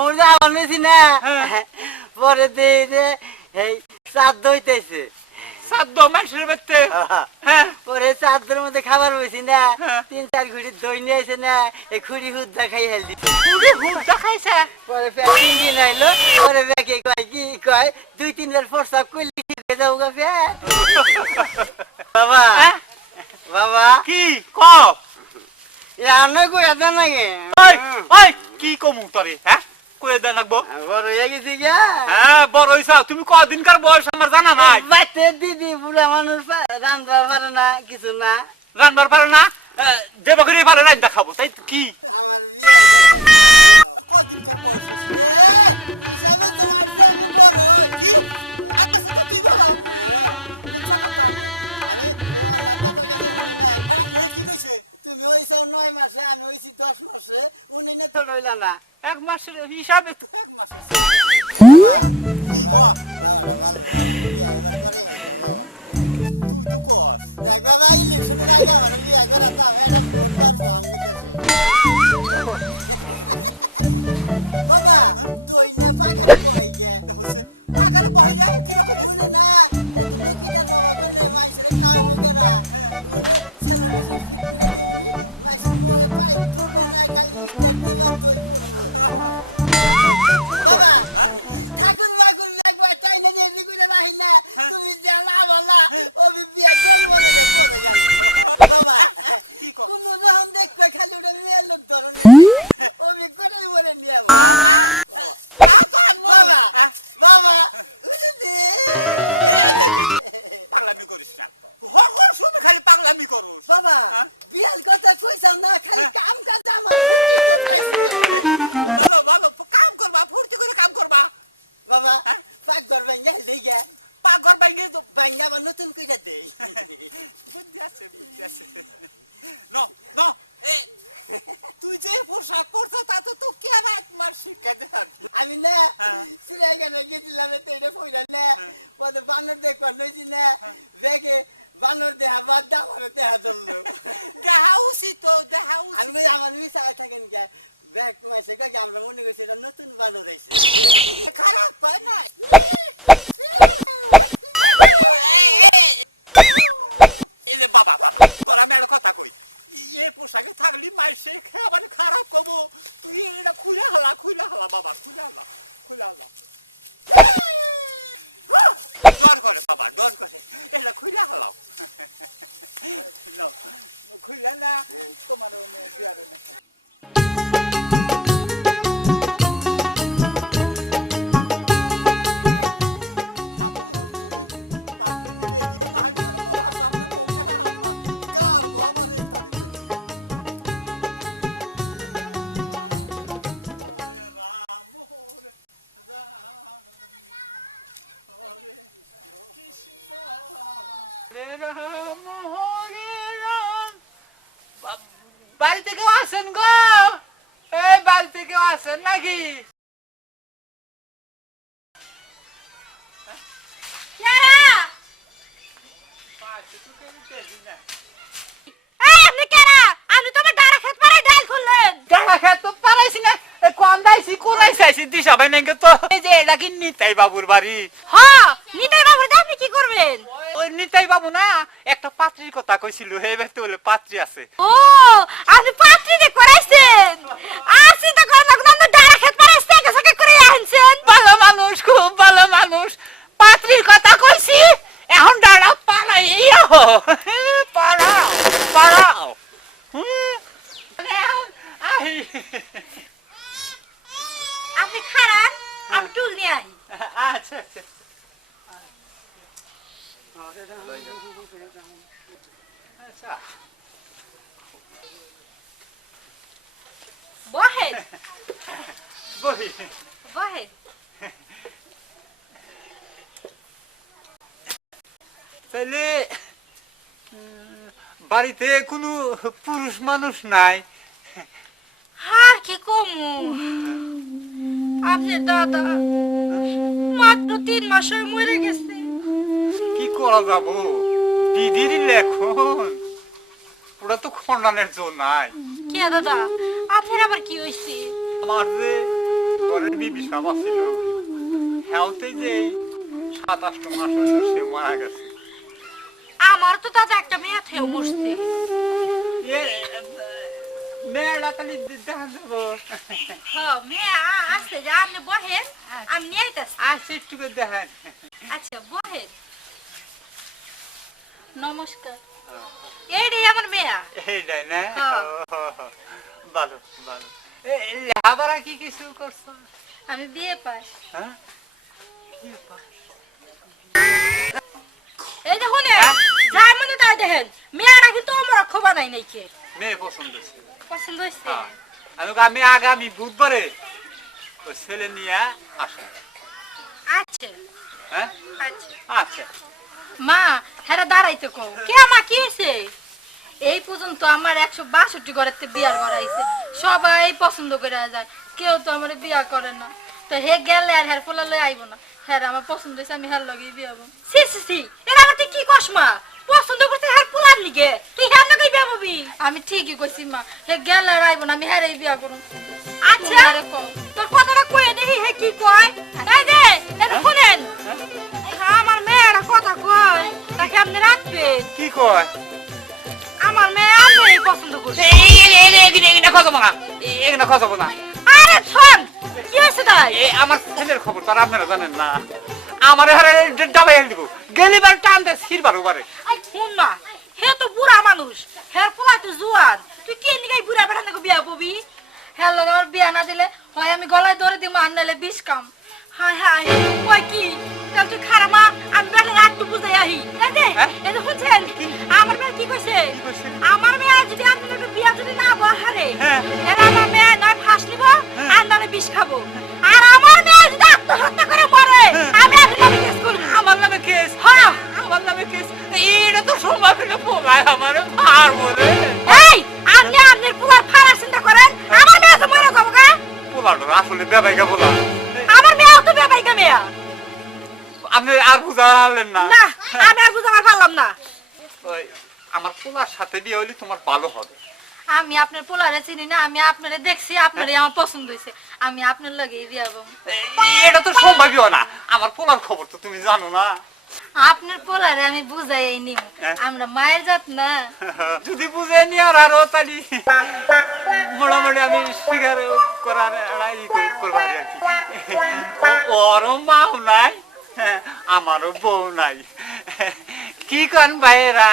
ওরে আমার মেশি না পরে দেই যে এই শ্রাদ্ধ হইতেছে শ্রাদ্ধ মানুষের বাড়িতে পরে শ্রাদ্ধের মধ্যে খাবার হয়েছি না 3-4 খুঁড়ি দই নিয়ে এসে না এই খুঁড়ি হুদ্দা খাই হেল দিছে হুদ্দা খাইছে পরে ফের 3 দিন হইলো পরে ব্যাকে কয় কি কয় 2-3 বার ফোরসাপ করলি ঠিক হয়ে যাবো গা ফের বাবা বাবা কি ক আনো কইয়া দেন নাকি ওই ওই কি কমু তোরে কইয়া দেন লাগবো বড় হয়ে গেছি গা বড় হইছা তুমি কদিনকার বয়স আমার জানা নাই বাচ্চা দিদি বুড়া মানুষ রান্না পারে না কিছু না রান্নার পারে না দেবগিরি পারে রান্না খাবো তাই কি এক মাসের হিসাবে বাড়িতে কেউ আসেন গো এই বাড়িতে কেউ আসেন নাকি নিতাই বাবুর বাড়ি নিতাই বাবুর আপনি কি করবেন ওই নিতাই বাবু না একটা পাত্রীর কথা কইছিল এই ব্যক্তি বলে পাত্রী আছে ও আপনি পাত্রী দিয়ে করাইছেন আর চিন্তা করেন না কোন ডাড়া খেত পারাইছে কাছে করে আনছেন ভালো মানুষ খুব ভালো মানুষ পাত্রীর কথা কইছি এখন ডাড়া পালাইয়া পালাও পালাও আপনি খারাপ আমি টুল নিয়ে আই আচ্ছা আচ্ছা আচ্ছা বহেন বহি বহেন তাহলে বাড়িতে কোনো পুরুষ মানুষ নাই আর কি কমু আপনার দাদা মাত্র 3 মাস হয়ে মরে গেছে কি করা যাবো দিদির লেখন ওরা তো খন্ডানের জো নাই কে দাদা আপনার আবার কি হইছে আমার যে ঘরের বিবি সভা ছিল হেলতে যে 27 মাস হইল সে মারা গেছে। আমার তো দাদা একটা মেয়ে থেও বসছে। মেয়েটা তাহলে দেখা যাবো। হ্যাঁ মেয়ে আসছে যে আপনি বহেন, আমি নিয়ে আইতাছি। আসছে একটু করে দেখেন। আচ্ছা বহেন। নমস্কার। এইটাই আমার মেয়া। এইটাই না? হ্যাঁ। ভালো ভালো। লেখাপড়া কি কিছু করছো? আমি বিয়ে পাস। হ্যাঁ? এই দেখুন যাই মনে তাই দেখেন মেয়েটা কিন্তু আমার খবর নাই নাকি। মেয়ে পছন্দ হয়েছে। পছন্দ হয়েছে? আমি আগামী বুধবারে ওই ছেলে নিয়ে আসবো। আচ্ছা হ্যাঁ আচ্ছা। আচ্ছা। মা হেরা দাঁড়াইতে কও। কে মা কি হয়েছে? এই পর্যন্ত আমার 162 ঘরেতে বিয়ার করাইছে, সবাই পছন্দ করে যায়, কেউ তো আমার বিয়া করে না। তো হে গেলে আর হের পোলা লই আইব না। হ্যাঁ আমার পছন্দ হয়েছে, আমি হের লগে বিয়া হবো। সি সি সি এরা আমার কি কস মা? পছন্দ করতে হের পোলার লিগে তুই হের লগে বিয়া হবি? আমি ঠিকই কইছি মা, হে গেলে আর আইব না, আমি হেরই বিয়া করব। আচ্ছা তোর কথাটা কই দেখি হে কি কয়। এই দে এটা শুনেন, আমার মেয়েরা কথা কয় তা কেমনে রাখবে? কি কয়? আমার মেয়ে আমি পছন্দ করছি। আরে শোন কি হয়েছে তাই? আমার ছেলের খবর তো আর আপনারা জানেন না। আমার হারে ডাবাই দিব গেলিবার টান দে ছিড়বার ওবারে। আই শুন না, হে তো বুড়া মানুষ, হের পোলা তো জোয়ান, তুই কি নিগাই বুড়া বেটা নাকি বিয়া করবি? হের লগে আমার বিয়া না দিলে হয় আমি গলায় ধরে দিব আর নাইলে বিষ কাম। হায় হায় কই কি তাহলে তুই খারাপ মা, আমি বেটা রাত বুঝাই আহি। এই দে এই যে শুনছেন আমার মেয়ে কি কইছে? আমার মেয়ে যদি আপনাকে বিয়া যদি না বহারে এরা আমার মেয়ে নয় ফাঁস নিব আর নালে বিষ খাবো। আর আমার মেয়ে যদি আত্মহত্যা করে মরে আমি আপনাকে কেস করব। আমার নামে কেস? হ্যাঁ আমার নামে কেস? এটা তো সময় পেলে পোলায় আমার আর বলে। এই আপনি আপনার পুরার ফারার চিন্তা করেন, আমার মেয়ে তো মরে যাবো গা। পোলাটা আসলে বেবাইকা পোলা। আমার মেয়ে তো বেবাইকা মেয়ে। আপনি আর বুঝালেন না? না আমি আর বুঝতে পারলাম না। ওই আমার পোলার সাথে বিয়ে হইলে তোমার ভালো হবে। আমি আপনার পোলারে চিনি না, আমি আপনারে দেখছি, আপনারই আমার পছন্দ হয়েছে, আমি আপনার লগেই বিয়া হবো। এটা তো সম্ভবই না। আমার পোলার খবর তো তুমি জানো না। আপনার পোলারে আমি বুঝাই নিব, আমরা মায়ের জাত না। যদি বুঝে নি আর আরো তালি মোটামুটি আমি স্বীকার করার করবার আর কি। ওরও মাও নাই, আমারও বউ নাই, কি কন ভাইয়েরা?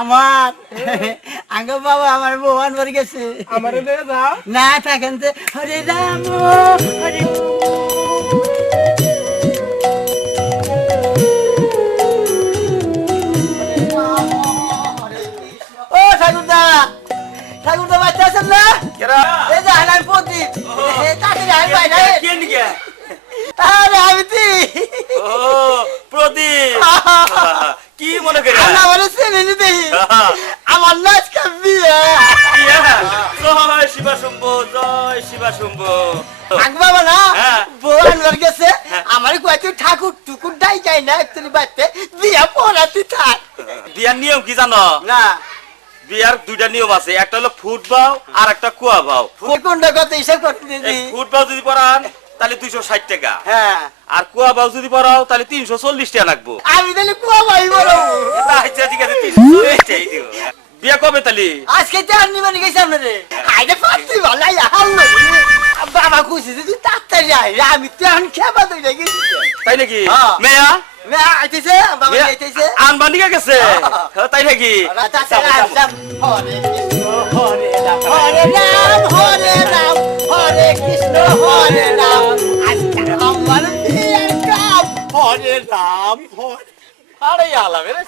আমার আঙ্গ বাবা আমার বউ আনবার গেছে। আমারে দিয়ে যাও। না থাকেন যে হরে রাম হরে ও ঠাকুরদা, ঠাকুরদা বাচ্চা আছেন না? এই যে হানান প্রদীপ তাড়াতাড়ি আমি পাই না। আরে আমি প্রদীপ কি মনে করি আমার ছেলে দেখি আমার নাচ কাঁপবি জয় শিবা শম্ভু, জয় শিবা শম্ভু। বাবা না হ্যাঁ। বউ আনবার গেছে, আমার কয়েকটি ঠাকুর টুকুর ডাই যায় না একচুয়ালি বাচ্চা বিয়া পড়াতে থাক। বিয়ার নিয়ম কি জানো? না বিয়ার দুইটা নিয়ম আছে, একটা হলো ফুট বাও আর একটা কুয়া বাও। কোনটা কত হিসাব করতে দিদি? ফুট বাও যদি পড়ান তাহলে 260 টাকা, হ্যাঁ আর কুয়া বাও যদি পড়াও তাহলে 340 টাকা লাগবো। আমি তাহলে কুয়া ভাই বলো। আচ্ছা ঠিক আছে, 340 টাকাই দিও। বিয়া কবে তাহলে? আজকে তো আর নিবানি গেছি আপনারে আইডে পাচ্ছি ভালো বাবা খুশি তুই তাড়াতাড়ি আই, আমি তো এখন খেপা তুই গেছি। তাই নাকি? হ্যাঁ। মেয়া মেয়া আইতেছে, বাবা আইতেছে। আনবা নিয়ে গেছে? তাই নাকি? হরে কৃষ্ণ হরে রাম হরে রাম হরে কৃষ্ণ হরে রাম আজকে আমার বিয়ের কাম হরে রাম হরে। আরে আলাম রে।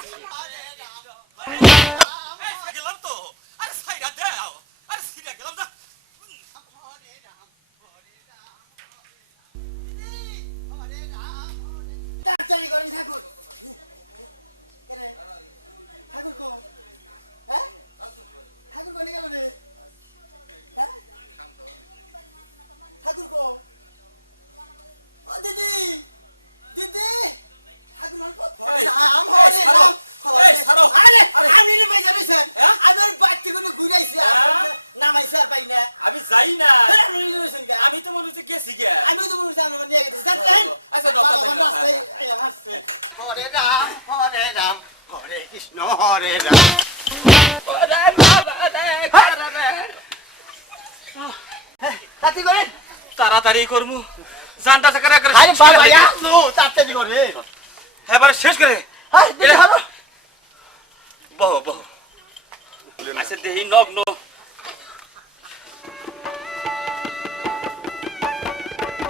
দিদি হরে রাম হরে কৃষ্ণ হরে রাম। তাড়াতাড়ি করেন। তাড়াতাড়ি করমু জানটা থেকে আরে বাবা আসো তাড়াতাড়ি করেন। এবারে শেষ করে আরে দেখে ভালো। বহ বহ আচ্ছা দেহি নগ্ন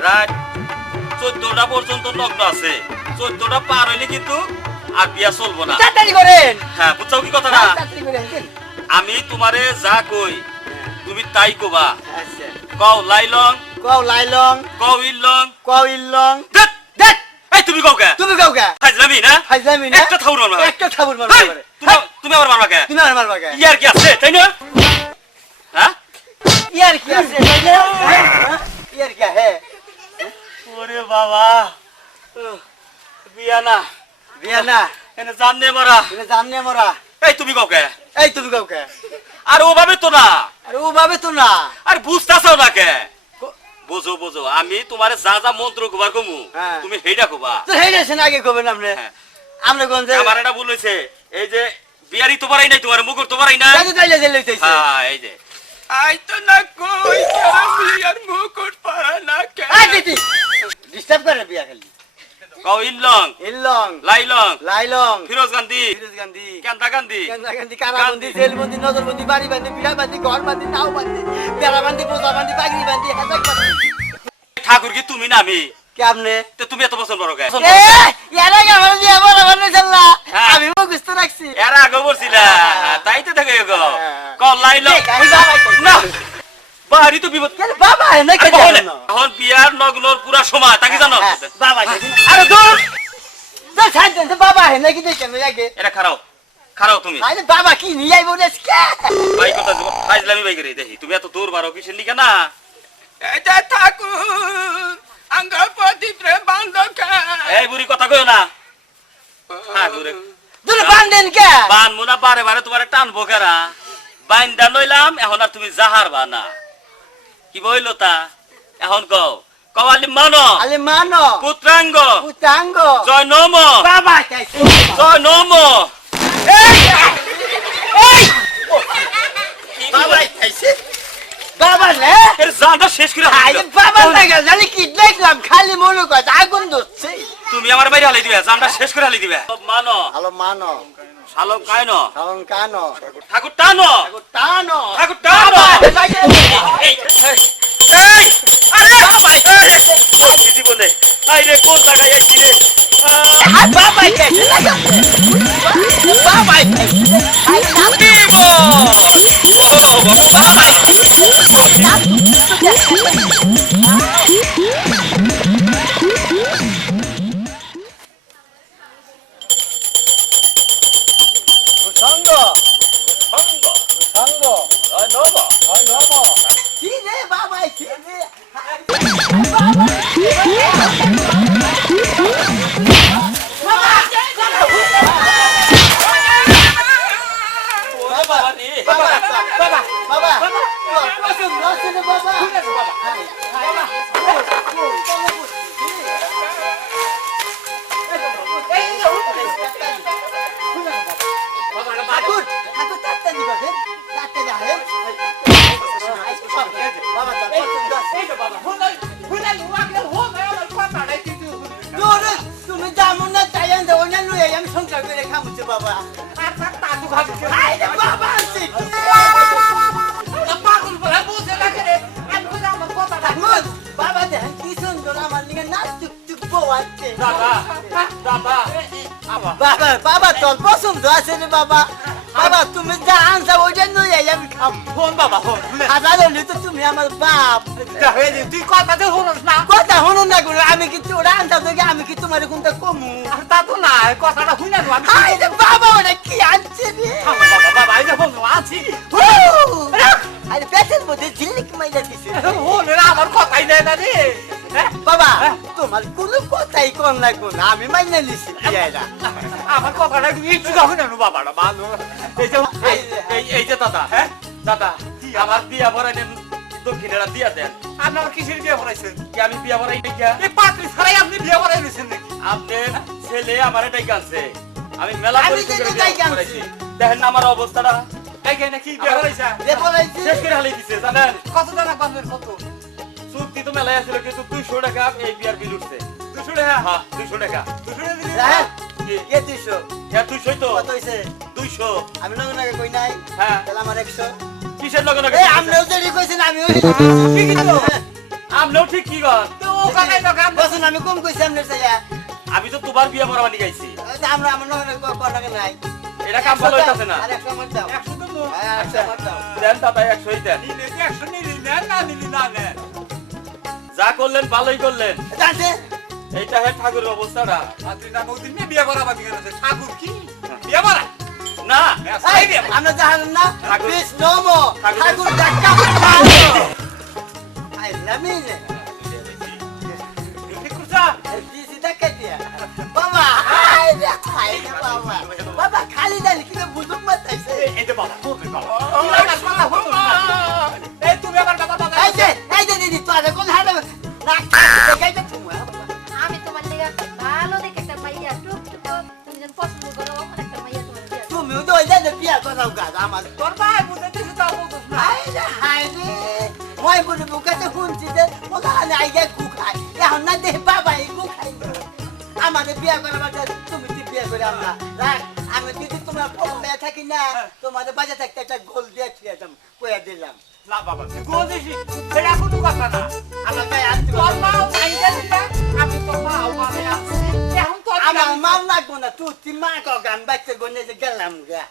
রাত 14টা পর্যন্ত নগ্ন আছে 14টা পার হইলে কিন্তু আর বিয়া চলবো না তাড়াতাড়ি করেন। হ্যাঁ বুঝছো কি কথাটা তাড়াতাড়ি করেন। আমি তোমারে যা কই তুমি তাই কবা আচ্ছা কও লাইলং কও লাইলং কও ইলং কও ইলং। দেখ দেখ এই তুমি কও কে তুমি কাউকে ফাজলামি না ফাইজলামি না একটা থাউর মারবা একটা থাবুর মারবা হেই, করে। তুমি আমার মারবা কে তুমি আর মারবা কে? ইয়ার কি আছে তাই না হ্যাঁ ইয়ার কি আছে? ইয়ার কি আছে? ওরে বাবা বিয়া না বিয়া না এনে জাননে মারা তুমি জাননে মরা। এই তুমি কও কে এই তুমি কাউকে? আর ওভাবে তো না আরে ও ভাবে তো না। আর বুঝতাছাও না কে বুঝো বুঝো আমি তোমারে যা যা মন্ত্র কবার কমু হ্যাঁ। তুমি হেইডা কবা তো হেইডেছেন আগে কবেন আপনি। হ্যাঁ। আমরা কোন যে আমার এটা ভুল হইছে এই যে বিয়ারি তো পারাই নাই তোমার মুকুর তো পারাই না দাদু তাইলে যে লইতেছে। হ্যাঁ এই যে আই তো না কই বিয়ার মুকুট পারা না কে আই দিদি ডিস্টার্ব করে বিয়া খালি। কও ইলং ইলং লাইলং লাইলং ফিরোজ গান্ধী ফিরোজ গান্ধী কান্দা গান্ধী গান্ধী কারাবন্দি জেলবন্দি নজরবন্দি বাড়ি বান্ধি বিড়া বান্ধি ঘর বান্ধি নাও বান্ধি বেড়া বান্ধি পোজা বান্ধি পাগড়ি বান্ধি হাজাক বান্ধি। ঠাকুর কি তুমি না আমি কে আপনি? তো তুমি এত পছন্দ করো কে এর আগে আমার বিয়া বড় বান্ধি চললা হ্যাঁ। আমি মুখস্থ রাখছি। এর আগে বলছিলা তাই তো দেখে গো কও লাইলং আমি বাবা না বাড়ি তো বিপদ কেন বাবা হে না আরে কেন বলে, এখন বিয়ার নগ্নর পুরা সময় তা কি জানো বাবা হে আরে দূর তো ছাড় দেন তো বাবা হে না কি দেখেন আগে এটা খারাও খারাও তুমি আরে বাবা কি নিয়ে আইবো কে? ভাই কথা ফাইজলামি ভাই করে দেখি তুমি এত দূর বারো কিসের লিখে না এটা ঠাকুর আঙ্গার প্রদীপরে বান্ধকা এই বুড়ি কথা কইও না ঠাকুরে দূরে বান্ধেন কে? বান মুনা বারে বারে তোমার টানবো কেরা বাইন্দা নইলাম এখন আর তুমি জাহার বানা কি বইলো তা এখন কও কওয়ালি মানো আলে মানো পুত্রাঙ্গ পুতাঙ্গ জয় নম বাবা চাইছে জয় নম বাবা চাইছে বাবা নে এর জানটা শেষ করে আরে বাবা লাগা জানি কি দেখলাম খালি মনে কয় আগুন ধরছে। তুমি আমার বাইরে হালাই দিবে জানটা শেষ করে হালাই দিবে মানো হ্যালো মানো শালক কায়ন কারণ কানো ঠাকুর টানো টানো ঠাকুর টানো এই এই আরে বাবা জীবনে আইরে কোন জায়গায় আইছি রে বাবা চাইছে বাবা চাইছে দেব ও বাবা সঙ্গ সঙ্গ সঙ্গ জয় নম হয় নম কি রে বাবা কি রে বাবা রে বাবা বাবা বাবা পছন্দ আছে রে বাবা ঠাকুর ঠাকুর তাড়াতাড়ি করবেন তাড়াতাড়ি আসেন বাবা পছন্দ আছে তোরে তুমি জামুন না চাই আনতে অন্য লই আমি সংসার করে খামুছে বাবা আরে বাবা আছে ঠাকুর বাবা দেখেন কি সুন্দর আমার নিকে নাচ চুপ চুপ বওয়াচ্ছে দাদা দাদা বাবা বাবা তোর পছন্দ আছে রে বাবা বাবা তুমি যা আনছা ওইটা নই আমি খাম ফোন বাবা ফোন হাজার হলে তো তুমি আমার বাপ তুই কথাতে হরস না কথা শুনুন না করে আমি কি ওরা আনছা তোকে আমি কি তোমার কোনটা কমু তা তো না কথাটা শুনে না আমি আরে বাবা ওরা কি আনছে রে বাবা বাবা এই যে ফোন আছি আরে পেটের মধ্যে ঝিলিক মাইলা দিছে ফোন আমার কথাই দেয় না রে বাবা তোমার কোনো কথাই কোন লাগবো না আমি মাইনা নিছি বিয়াটা আমার কথাটা একটু ইচ্ছু দেখুন না বাবাটা ভালো এই যে এই যে দাদা হ্যাঁ দাদা আমার বিয়া ভরাই দেন দক্ষিণেরা দিয়া দেন আপনার কিসের বিয়ে করাইছেন কি আমি বিয়া ভরাই নাই এই পাত্রী ছাড়াই আপনি বিয়ে করাই নিয়েছেন নাকি আপনি ছেলে আমার এটাই কানছে আমি মেলা আমি পরিশ্রম কিন্তু করে তাই বিয়া কানছি। করাইছি দেখেন না আমার অবস্থাটা এইখানে কি বিয়া করাইছা বলাইছি শেষ করে হালাই দিছে জানেন কত টাকা পাবেন কত চুক্তি তো মেলায় আসলে কিন্তু 200 টাকা এই বিয়ার বিল উঠছে 200 টাকা হ্যাঁ 200 টাকা 200 টাকা দিলি হ্যাঁ কি? কে 200 হ্যাঁ 200 তো কত হইছে 200 আমি লগে লগে কই নাই হ্যাঁ তাহলে আমার 100 কিসের লগে লগে এই আমনেও যদি কইছেন আমি ওই কি কিন্তু আমনেও ঠিক কি কর তো ওখানে তো কাম বসুন আমি কম কইছি আমনের চাইয়া আমি তো তোমার বিয়া পড়াবানি গাইছি আমরা আমার লগে লগে কর লাগে নাই এটা কাম ভালো হইতাছে না আর 100 আমার দাও 100 তো হ্যাঁ 100 আমার দাও দেন দাদা 100 দেন নিলে 100 নিলি না নিলি না না যা করলেন ভালোই করলেন জানতে এইটা হে ঠাকুরের অবস্থাটা আর তুই না বউদিন নিয়ে বিয়া করাবা দিকে আছে ঠাকুর কি বিয়া করা না এই আমরা জানেন না ঠাকুর। বিশ নমো ঠাকুর। ঠাকুর দেখা আই লামিনে ঠিক করছা দিছি দেখা দিয়া বাবা আই রে আই রে বাবা বাবা খালি জানি কি বুঝুক মাতাইছে এই যে বাবা বলবে বাবা এই তুমি আমার কথা কথা এই যে দিদি তো আরে কোন হালে না দেখাইতে তুমি আমি তোমার লেগে একটা ভালো দেখে একটা মাইয়া টুকটুক তুমি যেন পছন্দ করো ওখানে একটা মাইয়া তোমার বিয়া করো। তুমি তো ওই যে বিয়া করাও গাছ আমার তোর ভাই বুঝাইতেছিস তাও বলছিস না আই রে হাই রে মই বলে বুকাতে শুনছি যে ওলা আইগে কুখাই এখন না দে বাবা এই কুখাই আমাদের বিয়া করা বাদ তুমি কি বিয়া করে আমরা রাখ আমি দিদি তোমার পড়ে থাকি না তোমাদের বাজে থাকতে একটা গোল দিয়ে ছিলাম কইয়া দিলাম না বাবা তুই গোদিছি সেটা কোনো কথা না আমার গায়ে হাত দিবা তোর মা আইগা দিলা আমি তোর মা আমি আছি এখন তোর আমার মান লাগবো না তুই মা ক গান বাচ্চা গনে যে গেলাম গা